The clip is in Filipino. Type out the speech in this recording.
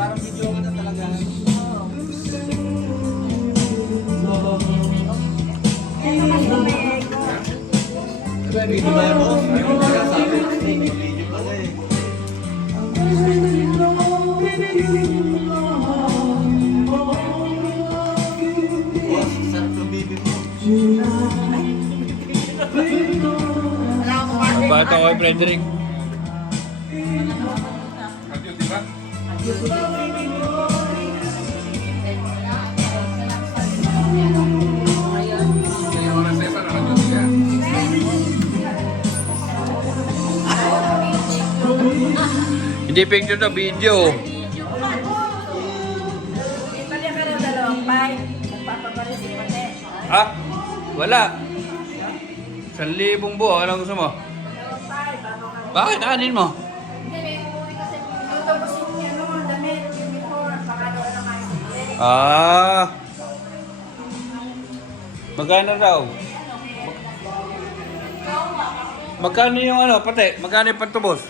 parang video ka na talaga. Diba, video ba yan mo? Ayun, nagsasabi. Video pala eh. Boss, sarap ng bibi mo. Bata ko kay Frederick. Adios, di ba? Kaya wala Cesar, adios siya. Hindi picture na video. Italya ka ng dalawang pay. Magpapapalit si Pate. Ah, wala. 1,000 buo. Ano gusto mo? Dalawang pay, bago ka. Bakit? Anin mo? Hindi, may umuwi kasi tutubusin niya noon, damit, uniform, baka daw na kayo sa ulit. Ah. Magkano raw? Magkano yung ano, pati? Magkano yung pantubos?